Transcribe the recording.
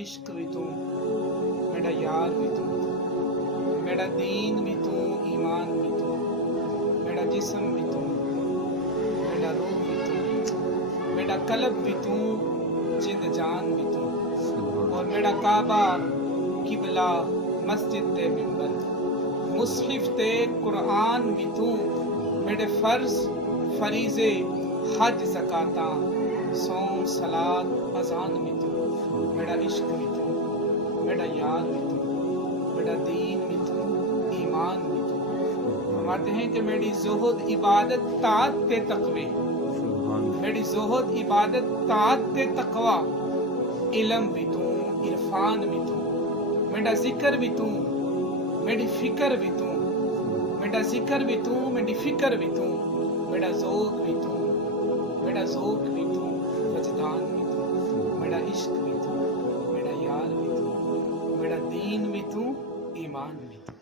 عشق بھی تو، میرا یار بھی تو، میرا دین بھی تو، ایمان بھی تو، میرا جسم بھی تو، میرا روح بھی تو، میرا قلب بھی تو، جند جان بھی تو، اور میرا کعبہ، قبلہ، مسجد تے منبر، مصحف تے قرآن بھی تو، میرے فرض، فریضے، حج، زکاتاں، صوم، صلاۃ، اذان بھی تو، میرا عشق بھی تو، میرا یار بھی تو، میرا دین بھی تو، ایمان بھی تو۔ فرماتے ہیں کہ میری زہد عبادت طاعت تے تقوی، میری زہد عبادت طاعت تے تقوی، علم بھی تو، عرفان بھی تو، میرا ذکر بھی تو، میری فکر بھی تو، میرا ذکر بھی تو، میری فکر بھی تو، میرا ذوق بھی تو، میرا ذوق بھی تو، وجدان بھی تو، میرا عشق بھی تو، میرا یار بھی تو، میرا دین بھی تو، ایمان بھی تو۔